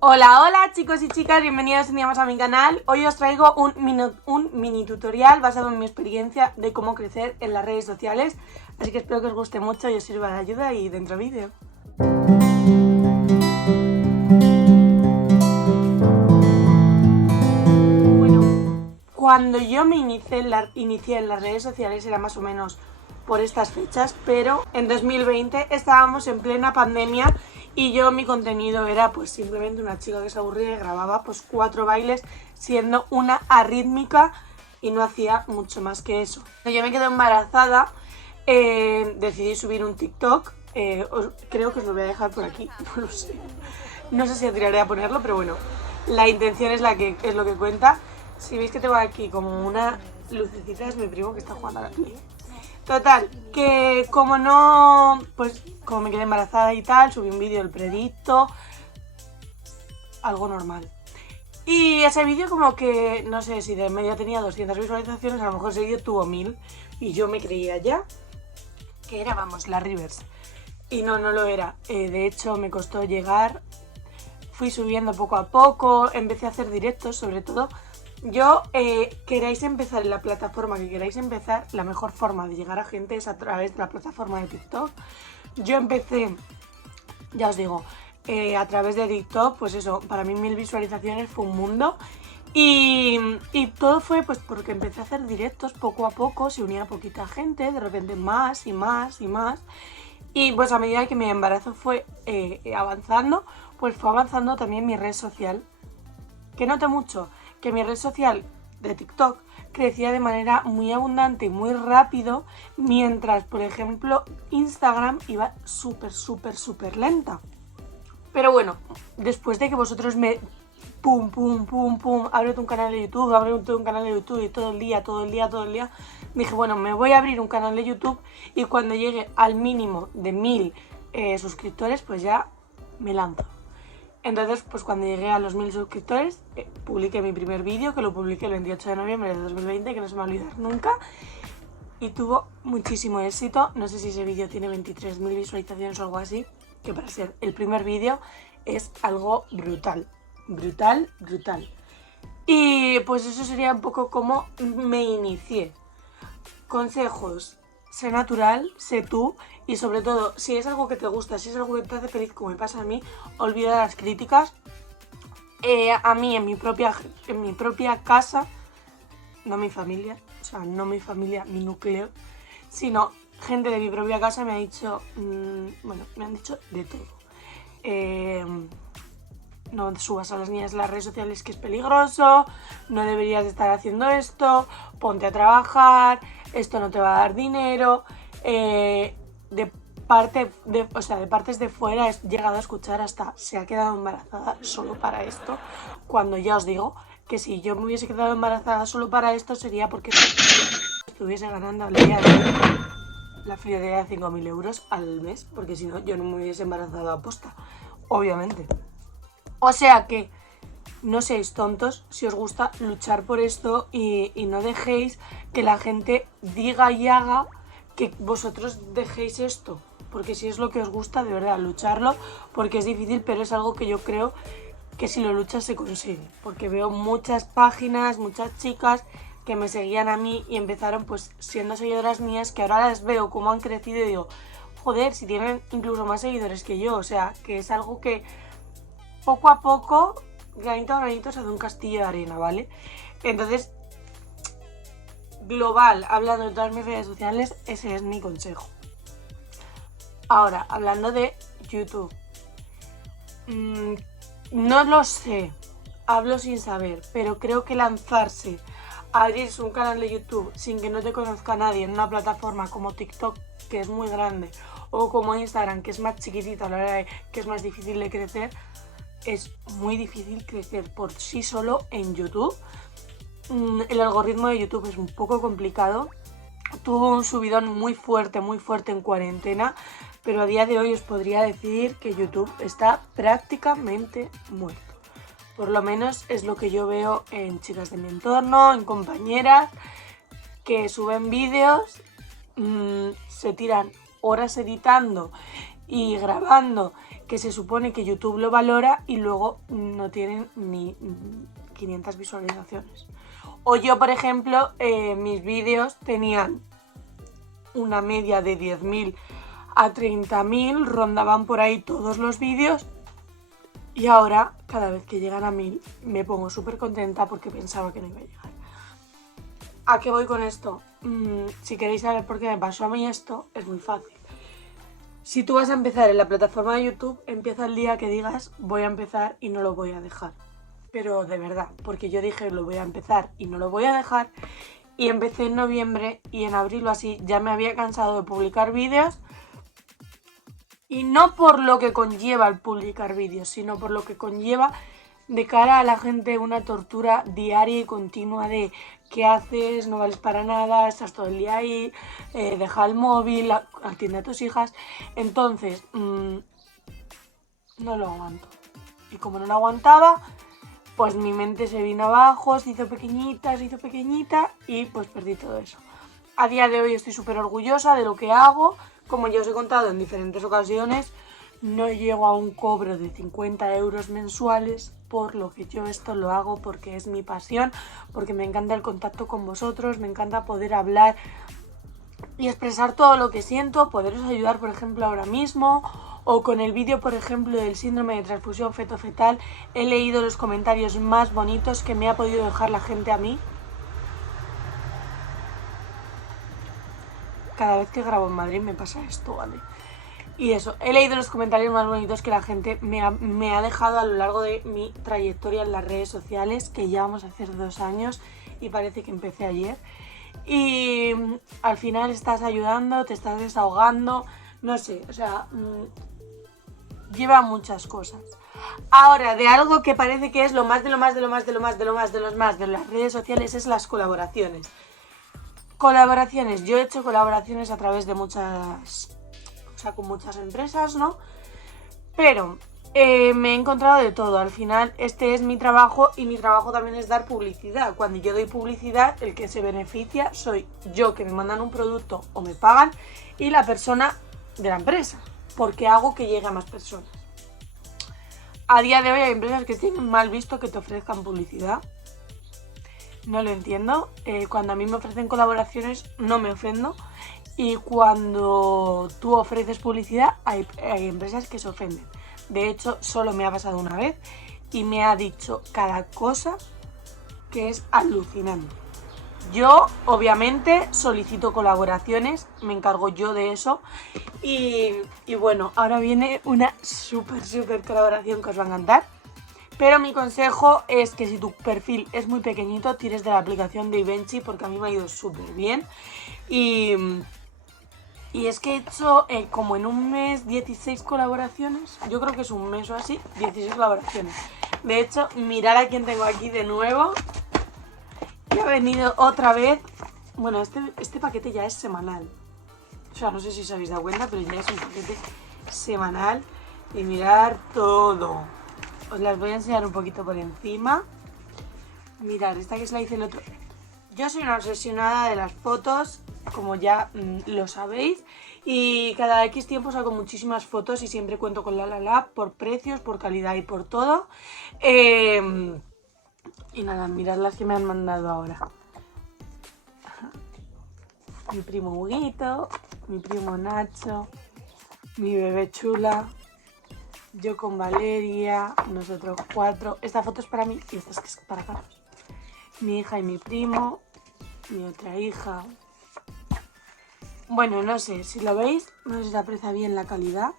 Hola, hola chicos y chicas, bienvenidos un día más a mi canal. Hoy os traigo un mini tutorial basado en mi experiencia de cómo crecer en las redes sociales. Así que espero que os guste mucho y os sirva de ayuda y dentro vídeo. Bueno, cuando yo me inicié en las redes sociales era más o menos por estas fechas, pero en 2020 estábamos en plena pandemia y mi contenido era pues simplemente una chica que se aburría y grababa pues 4 bailes siendo una arrítmica y no hacía mucho más que eso. Yo me quedé embarazada, decidí subir un TikTok, creo que os lo voy a dejar por aquí, no lo sé. No sé si atiraré a ponerlo, pero bueno, la intención es lo que cuenta. Si veis que tengo aquí como una lucecita, es mi primo que está jugando a la tele. Total, que como me quedé embarazada y tal, subí un vídeo del predicto, algo normal. Y ese vídeo como que, no sé, si de media tenía 200 visualizaciones, a lo mejor ese vídeo tuvo 1000 y yo me creía ya que era, vamos, la Rivers. Y no lo era. De hecho, me costó llegar, fui subiendo poco a poco, empecé a hacer directos, sobre todo. Queráis empezar en la plataforma que queráis empezar, la mejor forma de llegar a gente es a través de la plataforma de TikTok. Yo empecé, ya os digo, a través de TikTok, pues eso, para mí 1000 visualizaciones fue un mundo. Y todo fue pues porque empecé a hacer directos poco a poco, se unía poquita gente, de repente más y más y más. Y pues a medida que mi embarazo fue avanzando, pues fue avanzando también mi red social. Que noté mucho que mi red social de TikTok crecía de manera muy abundante y muy rápido, mientras, por ejemplo, Instagram iba súper lenta. Pero bueno, después de que vosotros me pum, ábrete un canal de YouTube y todo el día, dije, bueno, me voy a abrir un canal de YouTube y cuando llegue al mínimo de 1000 suscriptores, pues ya me lanzo. Entonces, pues cuando llegué a los 1000 suscriptores, publiqué mi primer vídeo, que lo publiqué el 28 de noviembre de 2020, que no se me va a olvidar nunca, y tuvo muchísimo éxito. No sé si ese vídeo tiene 23.000 visualizaciones o algo así, que para ser el primer vídeo es algo brutal. Y pues eso sería un poco como me inicié. Consejos: sé natural, sé tú, y sobre todo, si es algo que te gusta, si es algo que te hace feliz, como me pasa a mí, olvida las críticas. A mí en mi propia casa, no mi familia, o sea, no mi familia, mi núcleo, sino gente de mi propia casa me ha dicho, me han dicho de todo. No subas a las niñas en las redes sociales, que es peligroso, no deberías de estar haciendo esto, ponte a trabajar, esto no te va a dar dinero. De partes de fuera he llegado a escuchar hasta se ha quedado embarazada solo para esto, cuando ya os digo que si yo me hubiese quedado embarazada solo para esto sería porque estuviese ganando al día de hoy la friolera de 5.000 euros al mes, porque si no yo no me hubiese embarazado a posta, obviamente. O sea que no seáis tontos si os gusta luchar por esto y no dejéis que la gente diga y haga que vosotros dejéis esto. Porque si es lo que os gusta, de verdad, lucharlo, porque es difícil, pero es algo que yo creo que si lo luchas se consigue. Porque veo muchas páginas, muchas chicas que me seguían a mí y empezaron pues siendo seguidoras mías, que ahora las veo cómo han crecido y digo, joder, si tienen incluso más seguidores que yo. O sea, que es algo que poco a poco, granito a granito, se hace un castillo de arena, ¿vale? Entonces, global, hablando de todas mis redes sociales, ese es mi consejo. Ahora, hablando de YouTube, no lo sé, hablo sin saber, pero creo que lanzarse a abrirse un canal de YouTube sin que no te conozca nadie en una plataforma como TikTok, que es muy grande, o como Instagram, que es más chiquitita, a la hora de que es más difícil de crecer, es muy difícil crecer por sí solo en YouTube. El algoritmo de YouTube es un poco complicado. Tuvo un subidón muy fuerte en cuarentena, pero a día de hoy os podría decir que YouTube está prácticamente muerto. Por lo menos es lo que yo veo en chicas de mi entorno, en compañeras que suben vídeos, se tiran horas editando y grabando que se supone que YouTube lo valora y luego no tienen ni 500 visualizaciones. O yo, por ejemplo, mis vídeos tenían una media de 10.000 a 30.000, rondaban por ahí todos los vídeos, y ahora cada vez que llegan a 1.000 me pongo súper contenta porque pensaba que no iba a llegar. ¿A qué voy con esto? Si queréis saber por qué me pasó a mí esto, es muy fácil. Si tú vas a empezar en la plataforma de YouTube, empieza el día que digas voy a empezar y no lo voy a dejar. Pero de verdad, porque yo dije lo voy a empezar y no lo voy a dejar, y empecé en noviembre y en abril o así ya me había cansado de publicar vídeos, y no por lo que conlleva el publicar vídeos, sino por lo que conlleva de cara a la gente una tortura diaria y continua de ¿qué haces? No vales para nada, estás todo el día ahí, deja el móvil, atiende a tus hijas. Entonces, no lo aguanto. Y como no lo aguantaba, pues mi mente se vino abajo, se hizo pequeñita y pues perdí todo eso. A día de hoy estoy súper orgullosa de lo que hago. Como ya os he contado en diferentes ocasiones, no llego a un cobro de 50 euros mensuales, por lo que yo esto lo hago porque es mi pasión, porque me encanta el contacto con vosotros, me encanta poder hablar y expresar todo lo que siento, poderos ayudar, por ejemplo, ahora mismo, o con el vídeo, por ejemplo, del síndrome de transfusión feto-fetal. He leído los comentarios más bonitos que me ha podido dejar la gente a mí. Cada vez que grabo en Madrid me pasa esto, ¿vale? Y eso, he leído los comentarios más bonitos que la gente me ha dejado a lo largo de mi trayectoria en las redes sociales, que ya vamos a hacer 2 años y parece que empecé ayer. Y al final estás ayudando, te estás desahogando, no sé, o sea, lleva muchas cosas. Ahora, de algo que parece que es lo más de las redes sociales es las colaboraciones. Yo he hecho colaboraciones a través de con muchas empresas, ¿no? Pero me he encontrado de todo. Al final este es mi trabajo y mi trabajo también es dar publicidad. Cuando yo doy publicidad, el que se beneficia soy yo, que me mandan un producto o me pagan, y la persona de la empresa, porque hago que llegue a más personas. A día de hoy hay empresas que tienen mal visto que te ofrezcan publicidad. No lo entiendo. Cuando a mí me ofrecen colaboraciones no me ofendo. Y cuando tú ofreces publicidad hay empresas que se ofenden. De hecho, solo me ha pasado una vez y me ha dicho cada cosa que es alucinante. Yo, obviamente, solicito colaboraciones, me encargo yo de eso. Y bueno, ahora viene una súper colaboración que os va a encantar. Pero mi consejo es que si tu perfil es muy pequeñito, tires de la aplicación de Ivenchi, porque a mí me ha ido súper bien. Y es que he hecho como en un mes 16 colaboraciones. Yo creo que es un mes o así, 16 colaboraciones. De hecho, mirad a quién tengo aquí de nuevo. Y ha venido otra vez. Bueno, este paquete ya es semanal. O sea, no sé si os habéis dado cuenta, pero ya es un paquete semanal. Y mirad todo. Os las voy a enseñar un poquito por encima. Mirad, esta que es la hice el otro. Yo soy una obsesionada de las fotos, como ya lo sabéis, y cada X tiempo saco muchísimas fotos y siempre cuento con la por precios, por calidad y por todo. Y nada, mirad las que me han mandado ahora. Mi primo Huguito, mi primo Nacho, mi bebé chula, yo con Valeria, nosotros 4. Esta foto es para mí y esta es para Carlos. Mi hija y mi primo, mi otra hija. Bueno, no sé, si lo veis, no sé si se aprecia bien la calidad.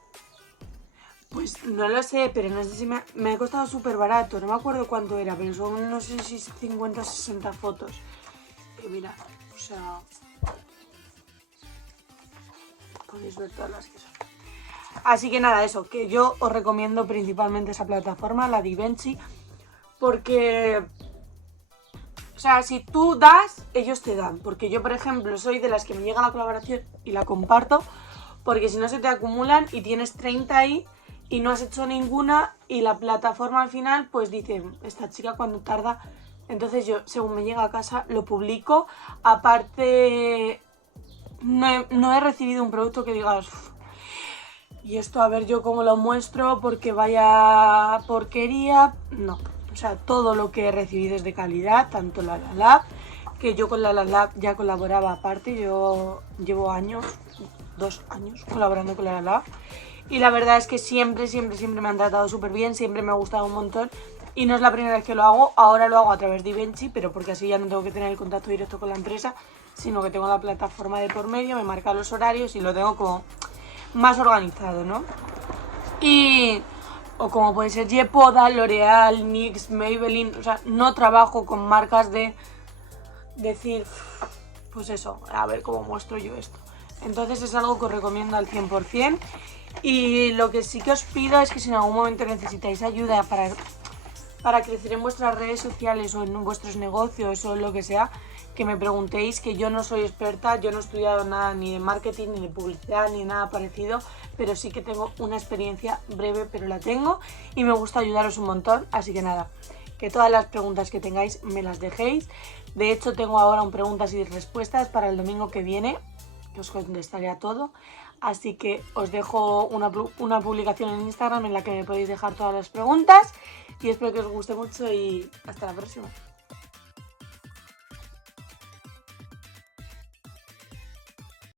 Pues no lo sé, pero no sé si me ha costado súper barato. No me acuerdo cuánto era, pero son no sé si 50 o 60 fotos. Y mirad, o sea, podéis ver todas las que son. Así que nada, eso, que yo os recomiendo principalmente esa plataforma, la de Ivenchi, porque, o sea, si tú das, ellos te dan. Porque yo, por ejemplo, soy de las que me llega la colaboración y la comparto, porque si no se te acumulan y tienes 30 ahí y no has hecho ninguna, y la plataforma al final pues dice, esta chica cuando tarda. Entonces yo, según me llega a casa, lo publico. Aparte, no he recibido un producto que digas, Y esto a ver yo cómo lo muestro porque vaya porquería, no. O sea, todo lo que he recibido es de calidad, tanto la Lab, que yo con la Lab ya colaboraba aparte, yo llevo años, 2 años colaborando con la Lab. Y la verdad es que siempre me han tratado súper bien, siempre me ha gustado un montón. Y no es la primera vez que lo hago, ahora lo hago a través de Ivenchi, pero porque así ya no tengo que tener el contacto directo con la empresa, sino que tengo la plataforma de por medio, me marca los horarios y lo tengo como más organizado, ¿no? Y... o como puede ser Yepoda, L'Oreal, NYX, Maybelline, o sea, no trabajo con marcas de decir, pues eso, a ver cómo muestro yo esto. Entonces es algo que os recomiendo al 100%. Y lo que sí que os pido es que si en algún momento necesitáis ayuda para crecer en vuestras redes sociales o en vuestros negocios o lo que sea, que me preguntéis, que yo no soy experta, yo no he estudiado nada ni de marketing, ni de publicidad, ni nada parecido, pero sí que tengo una experiencia breve, pero la tengo y me gusta ayudaros un montón, así que nada, que todas las preguntas que tengáis me las dejéis. De hecho, tengo ahora un preguntas y respuestas para el domingo que viene, que os contestaré a todo. Así que os dejo una publicación en Instagram en la que me podéis dejar todas las preguntas y espero que os guste mucho y hasta la próxima.